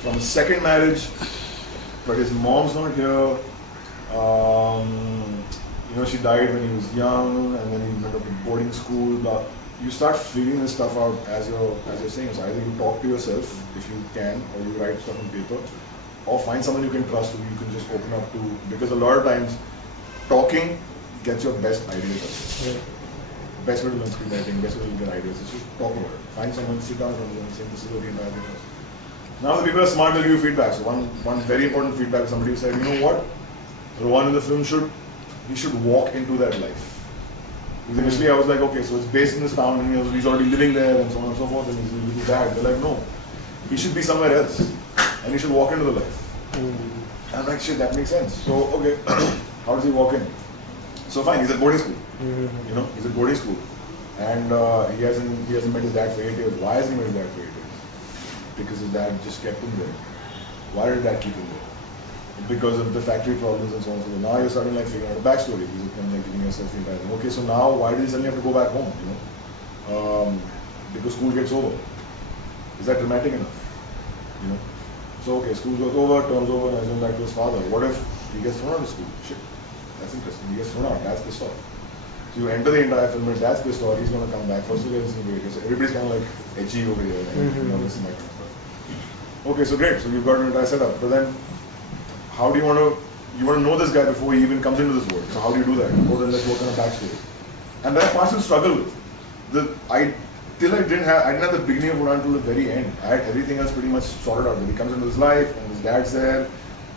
from his second marriage, but his mom's not here. She died when he was young, and then he went up to boarding school. But you start figuring this stuff out as you're saying. So either you talk to yourself if you can, or you write stuff on paper, or find someone you can trust who you can just open up to. Because a lot of times, talking gets your best ideas. Right. Best way to learn screenwriting, best way to get ideas is just talk about it. Find someone, sit down and say this is what the entire thing is. Now the people are smart, they'll give you feedback. So one very important feedback is somebody who said, you know what? The one in the film should walk into that life. Because initially I was like, okay, so it's based in this town and he's already living there and so on and so forth and he's really bad. They're like, no, he should be somewhere else and he should walk into the life. I'm like, shit, that makes sense. So, okay, how does he walk in? So fine, he's at boarding school. He's at boarding school. And he hasn't met his dad for 8 years. Why hasn't he met his dad for 8 years? Because his dad just kept him there. Why did dad keep him there? Because of the factory problems and so on. So now you're starting like figuring out a backstory. You're kind of like giving yourself the entire thing. Okay, so now why did he suddenly have to go back home? Because school gets over. Is that dramatic enough? So okay, school goes over, turns over, and I went back to his father. What if he gets thrown out of school? Shit, that's interesting. He gets thrown out. Dad's pissed off. So you enter the entire film and dad's pissed off. He's going to come back. First of all, so everybody's kind of like edgy over here. And, this is my kind of stuff. Okay, so great. So you've got an entire setup. But then, how do you want to know this guy before he even comes into this world? So how do you do that? Well, then let's work on a backstory. And there are parts to struggle with. I didn't have the beginning of Motwane until the very end. I had everything else pretty much sorted out. He comes into his life and his dad's there,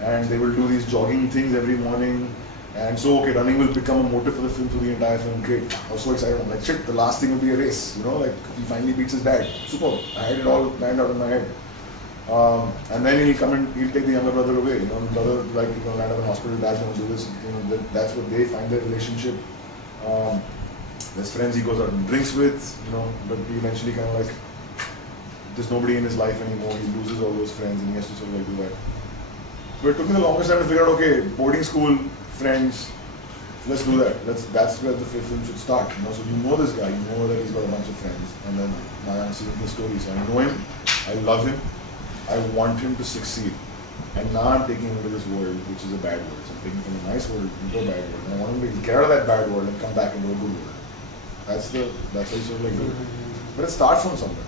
and they will do these jogging things every morning. And so, okay, running will become a motive for the film, for the entire film. Great. I was so excited. I'm like, shit, the last thing will be a race. Like he finally beats his dad. Super. I had it all planned out in my head. And then he'll come and he'll take the younger brother away. Brother land up in hospital, dad's going to do this. That's what they find their relationship. There's friends he goes out and drinks with, but he eventually kind of like, there's nobody in his life anymore. He loses all those friends and he has to sort of like do that. But it took me the longest time to figure out, okay, boarding school, friends, let's do that. That's where the film should start. So you know this guy, you know that he's got a bunch of friends, and then now I'm seeing his story. So I know him, I love him, I want him to succeed. And now I'm taking him into this world, which is a bad world. So I'm taking him from a nice world into a bad world. And I want him to get out of that bad world and come back into a good world. That's how you sort of like do it. But it starts from somewhere.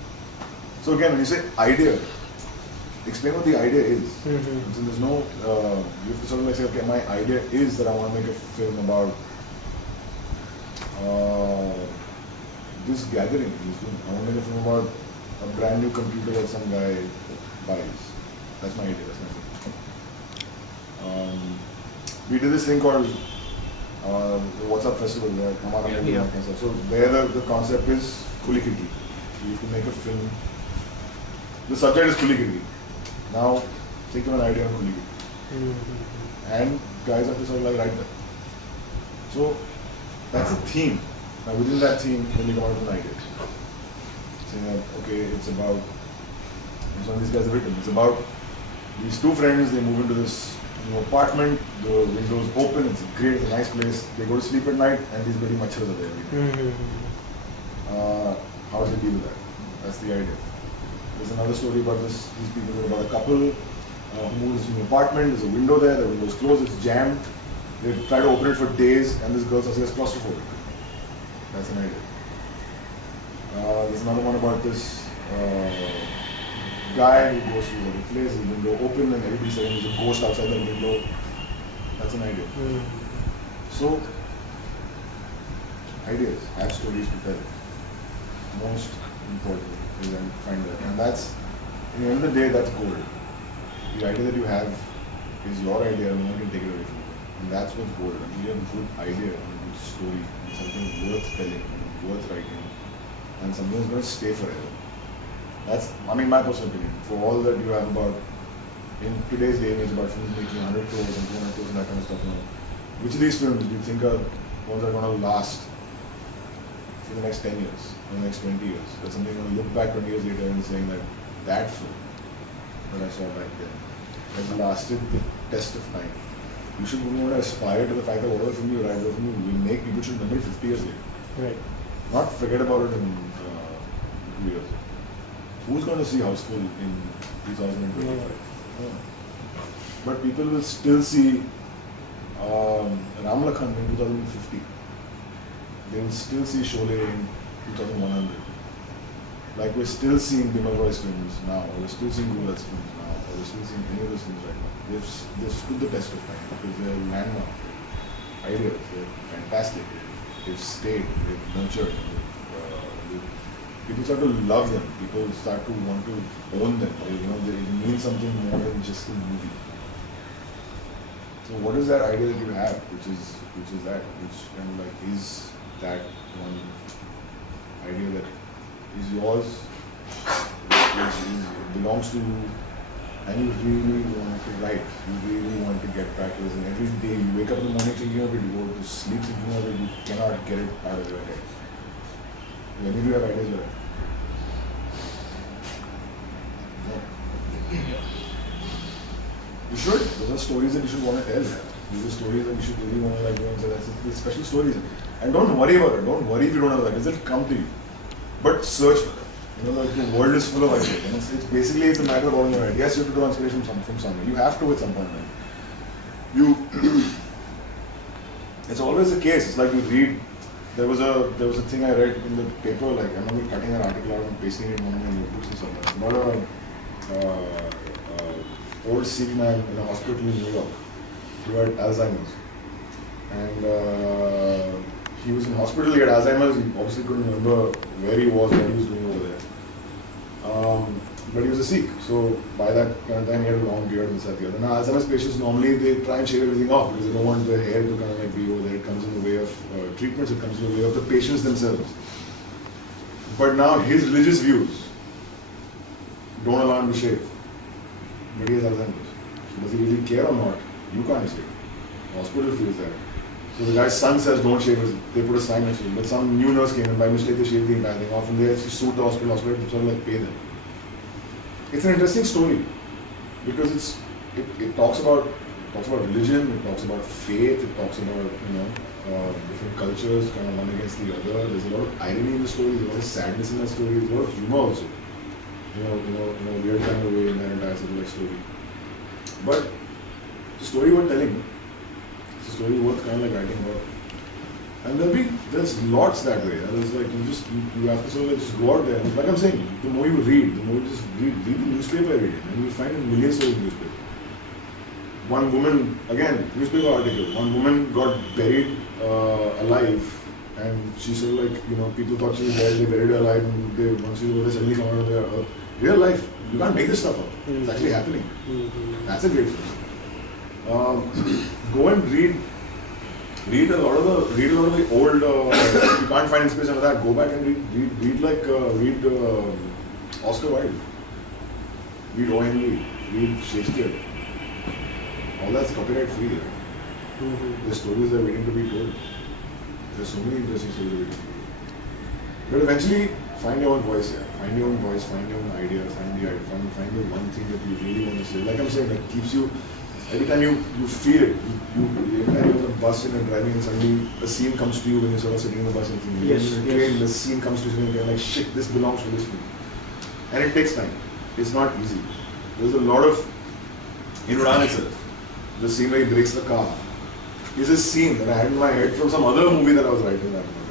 So again, when you say idea, explain what the idea is. So there's no, you have to sort of like say, okay, my idea is that I want to make a film about this gathering. I want to make a film about a brand new computer that some guy buys. That's my idea, that's my thing. We did this thing called the What's Up Festival, where So there the concept is Khuli Khidki. So you have to make a film. The subject is Khuli Khidki. Now think of an idea on Khuli Khidki. And guys have to sort of like write that. So that's a theme. Now within that theme, then you come out with an idea. Saying that, okay, it's about, one of these guys have written, it's about these two friends, they move into this new apartment, the windows open, it's great, it's a nice place, they go to sleep at night and these bloody machhars are there. How do they deal with that? That's the idea. There's another story about these people, about a couple who moves to a new apartment, there's a window there, the window's closed, it's jammed, they try to open it for days and this girl says it's claustrophobic. That's an idea. There's another one about this guy who goes to the place, the window open and everybody's saying there's a ghost outside the window. That's an idea. So, ideas, have stories to tell. Most important is to find that. And that's, at the end of the day, that's gold. The idea that you have is your idea and no one can take it away from you. And that's what's gold. And you have a good idea and a good story, and something worth telling, and worth writing, and something that's going to stay forever. That's, my personal opinion. For all that you have about, in today's day and age, about films making 100 crores and 200 crores and that kind of stuff now, which of these films do you think are ones that are going to last for the next 10 years, or the next 20 years? That's something you're going to look back 20 years later and saying that film that I saw back then has lasted the test of time. You should want to aspire to the fact that whatever film you write, whatever film you make, people should remember it 50 years later. Right. Not forget about it in 2 years. Who's going to see Houseful in 2025? No. But people will still see Ramlakhan in 2050. They will still see Sholay in 2100. Like we're still seeing Bimal Roy's films now, or we're still seeing Guru's films now, or we're still seeing any of those films right now. They've stood the test of time because they're landmark ideas. They're fantastic. They've stayed. They've nurtured. People start to love them. People start to want to own them. They mean something more than just a movie. So what is that idea that you have, which is kind of like is that one idea that is yours, it belongs to you, and you really want to write, you really want to get practice, and every day you wake up in the morning thinking of it, you go to sleep thinking of it, you cannot get it out of your head. When do you have ideas like that? No. You should. Those are stories that you should want to tell. These are stories that you should really want to say that's special stories. And don't worry about it. Don't worry if you don't have that. It'll come to you. But search for it. The world is full of ideas. It's basically a matter of owning your head. Yes, you have to draw inspiration from somewhere. You have to at some point. It's always the case. It's like you read. There was a thing I read in the paper. Like I remember cutting an article out and pasting it in one of my notebooks or something. About old Sikh man in a hospital in New York who had Alzheimer's, and he was in hospital. He had Alzheimer's. He obviously couldn't remember where he was, what he was doing over there. But he was a Sikh, so by that kind of time he had a long beard and such. And now Alzheimer's patients normally they try and shave everything off because they don't want their hair to kind of like be over there. It comes in the way of treatments. It comes in the way of the patients themselves. But now his religious views don't allow him to shave. But he has Alzheimer's. Does he really care or not? You can't say. The hospital feels that. So the guy's son says don't shave his, they put a sign next to him. But some new nurse came and by mistake they shaved the entire thing off and they actually sued the hospital to sort of like pay them. It's an interesting story because it talks about religion, it talks about faith, it talks about different cultures kind of one against the other. There's a lot of irony in the story, there's a lot of sadness in that story, there's a lot of humor also. In a weird kind of way in that entire sort of like story. But it's a story worth telling. It's a story worth kind of like writing about. And there's lots that way. There's like you have to sort of like just go out there. And like I'm saying, the more you read, the more you just read the newspaper every day, and you'll find millions of newspapers. One woman, again, newspaper article. One woman got buried alive, and she sort of like people thought she was dead. They buried her alive, and once she was over, they suddenly found out there. Real life, you can't make this stuff up. It's actually happening. That's a great film. Go and read a lot of the old. If you can't find inspiration for that, go back and read Oscar Wilde, read O. Henry, read Shakespeare. All that's copyright free. The stories are waiting to be told. There's so many interesting stories waiting to be told. But eventually, find your own voice here. Find your own voice, find your own idea, find the one thing that you really want to say. Like I'm saying, that keeps you, every time you feel it, every time you're on the bus and you're driving and suddenly a scene comes to you when you're sort of sitting in the bus and thinking, train, the scene comes to you and you're like, shit, this belongs to this film. And it takes time. It's not easy. There's a lot of, in Udan itself, the scene where he breaks the car, is a scene that I had in my head from some other movie that I was writing that moment.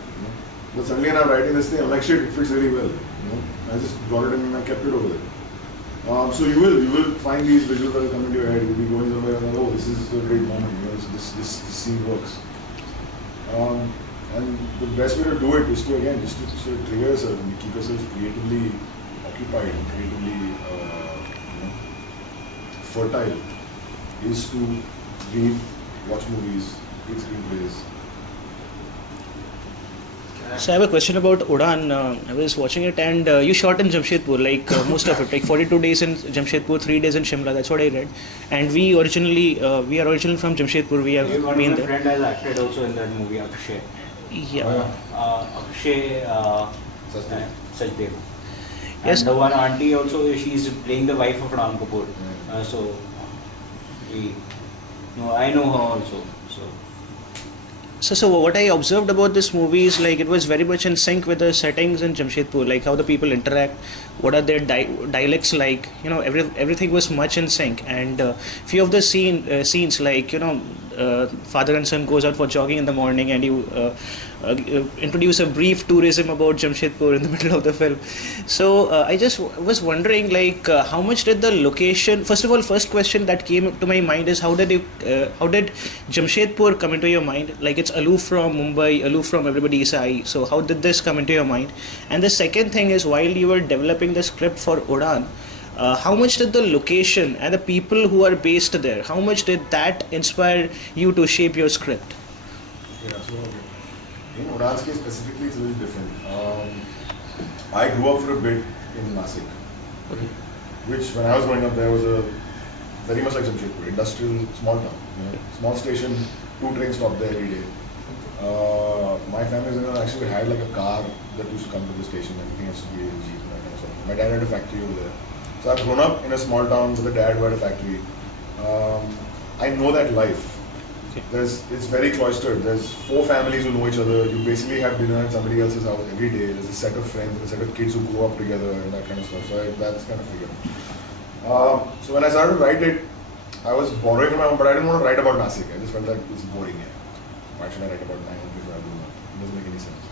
But suddenly when I'm writing this thing, I'm like, shit, it fits really well. I just brought it in and I kept it over there. So you will find these visuals that will come into your head. You'll be going somewhere and oh, this is a great moment. This scene works. And the best way to do it is to sort of trigger yourself and keep yourself creatively occupied and creatively fertile. Is to read, watch movies, read screenplays. So I have a question about Udan. I was watching it and you shot in Jamshedpur, most of it, 42 days in Jamshedpur, 3 days in Shimla. That's what I read. And we are originally from Jamshedpur. We have been there. One of my friend has acted also in that movie, Akshay. Yeah. Akshay Sachdeva. Yes. And the one auntie also, she's playing the wife of Ram Kapoor. I know her also. So what I observed about this movie is it was very much in sync with the settings in Jamshedpur, how the people interact. what are their dialects like. Everything was much in sync, and few of the scenes like father and son goes out for jogging in the morning, and you introduce a brief tourism about Jamshedpur in the middle of the film. So I just was wondering, like, how much did the location? First of all, first question that came to my mind is how did Jamshedpur come into your mind? Like, it's aloof from Mumbai, aloof from everybody's eye. So how did this come into your mind? And the second thing is, while you were developing the script for Udaan, how much did the location and the people who are based there, how much did that inspire you to shape your script? Yeah, so in Udaan's case specifically, it's a little different. I grew up for a bit in Nasik, Okay. which when I was growing up there was a very much like Jamshedpur, industrial, small town, small station, 2 trains stop there every day. My family actually had like a car that used to come to the station, everything has to be in Jeep and that kind of stuff. My dad had a factory over there. So I've grown up in a small town with a dad who had a factory. I know that life. Okay. It's very cloistered. There's 4 families who know each other. You basically have dinner at somebody else's house every day. There's a set of friends, a set of kids who grow up together and that kind of stuff. So that's kind of figured. So when I started to write it, I was borrowing from my mom, but I didn't want to write about Nasik. I just felt that it's boring here. Why should I write about my own people? It doesn't make any sense.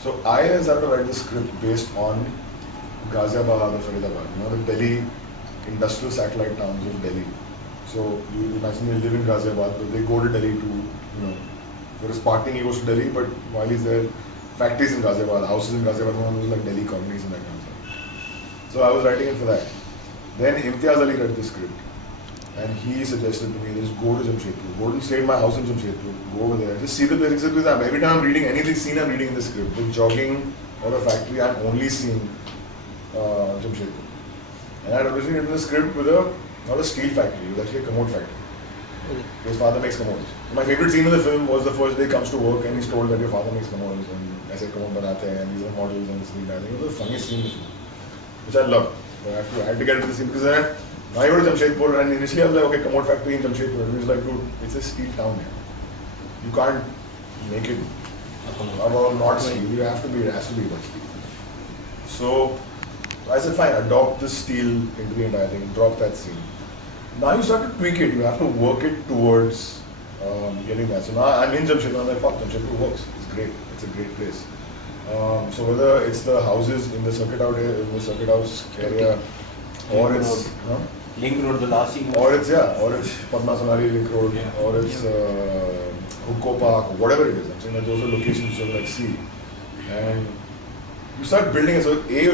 So I then started to write the script based on Ghaziabad or Faridabad, the Delhi industrial satellite towns of Delhi. So you imagine they live in Ghaziabad, but they go to Delhi to, for his partying he goes to Delhi, but while he's there, factories in Ghaziabad, houses in Ghaziabad, one of those like Delhi colonies and that kind of stuff. So I was writing it for that. Then Imtiaz Ali read the script, and he suggested to me, just go to Jamshedpur. Go to stay in my house in Jamshedpur. Go over there. Just see the places, because every time I'm reading anything scene, I'm reading in the script. With jogging or a factory, I'm only seeing Jamshedpur. And I had originally written the script with not a steel factory, it was actually a commode factory. Okay. His father makes commodes. So my favorite scene in the film was the first day he comes to work and he's told that your father makes commodes, and I said commode banate hain, and these are models and this thing. I think it was the funniest scene in the film, which I loved. So I had to get into the scene because then I go to Jamshedpur, and initially I was like, okay, commode factory in Jamshedpur. And he was like, dude, it's a steel town here. You can't make it about not steel. It has to be about steel. So I said, fine, adopt the steel into the entire thing, drop that scene. Now you start to tweak it, you have to work it towards getting that. So now I'm in Jamshedpur, I'm like, fuck, Jamshedpur works, it's great, it's a great place. So whether it's the houses in the circuit house area, or it's Link Road, the last scene. or it's Padma Sonali Link Road, or it's Hukko Park, whatever it is. I'm saying that those are locations you like see, and you start building it. So you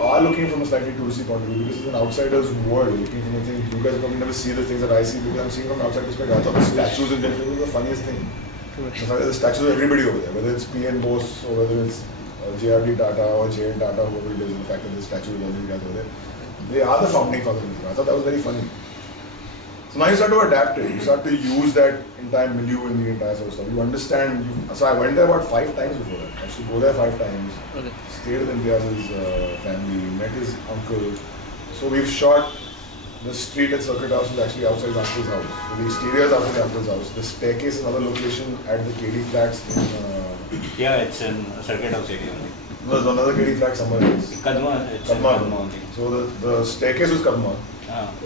are looking from a slightly touristy point of view, because it's an outsider's world. You're looking from a thing. You guys probably never see the things that I see, because I'm seeing from an outside perspective. I thought the statues in Jamshedpur was the funniest thing. The fact that the statues of everybody over there, whether it's P.N. Bose or whether it's J.R.D. Tata or J.N. Tata, whoever it is, the fact that the statue of all these guys over there, they are the founding fathers. I thought that was very funny. So now you start to adapt it. You start to use that entire milieu in the entire sort of stuff. You understand. So I went there about 5 times before that. I used to go there 5 times. Okay. Stayed with Imtiaz's family, met his uncle. So we've shot the street at Circuit House is actually outside his uncle's house. So the exterior is outside the uncle's house. The staircase is another location at the KD flats in... it's in Circuit House area only. No, there's another KD flat somewhere else. Kadma, it's in Kadma. Kadma only. So the staircase was Kadma.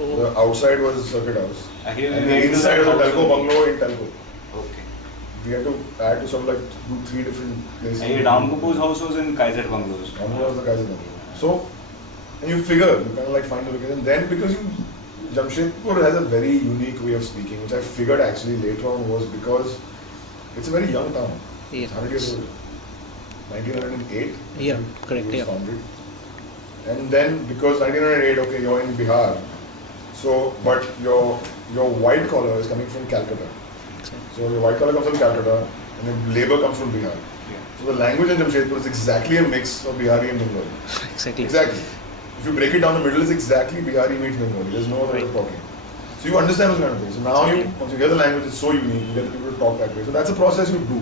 Oh. The outside was Circuit House. Actually, And the inside was a Telco bungalow in Telco. Okay. I had to sort of like do 3 different places. Ram Kapoor's house was in Kaiser Bungalows. Bungalow was the Kaiser bungalow. So, and you figure, you kind of like find the location. Then because Jamshedpur has a very unique way of speaking, which I figured actually later on was because it's a very young town. Yeah. It's 100 years old. 1908. Yeah, correct, It was yeah. founded. And then because 1908, okay, you're in Bihar. So, but your white collar is coming from Calcutta. So your white collar comes from Calcutta, and then labor comes from Bihar. Yeah. So the language in Jamshedpur is exactly a mix of Bihari and Bengali. Exactly. Exactly. If you break it down the middle, it's exactly Bihari meets Bengali. There's no other way of talking. So you understand those kind of things. So now once you hear the language, it's so unique. You get people to talk that way. So that's a process you do,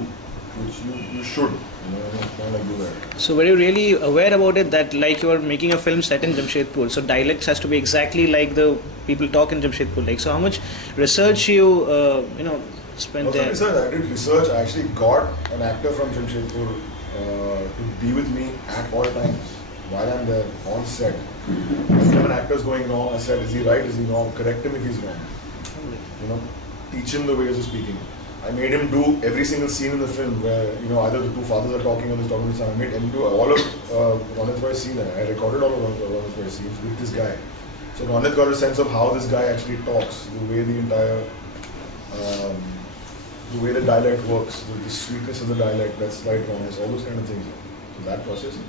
which you should. Kind of like do that. So were you really aware about it that like you are making a film set in Jamshedpur, so dialects has to be exactly like the people talk in Jamshedpur? Like, so how much research you spent Also there? research, I did research. I actually got an actor from Jamshedpur to be with me at all times. while I'm there on set, if an actor's going wrong, I said, is he right, is he wrong? Correct him if he's wrong. You know, teach him the ways of speaking. I made him do every single scene in the film where, you know, either the two fathers are talking or he's talking to son. I made him do all of Ronit Roy's scene. I recorded all of Ronit Roy's scenes with this guy. So Ronit got a sense of how this guy actually talks, the way the entire, the way the dialect works, the sweetness of the dialect, that's right, wrongness, all those kind of things. So that process is,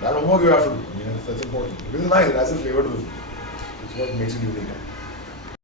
that homework you have to do. I mean, that's important. Because it's nice, it has a flavor to the film. It's what makes it unique.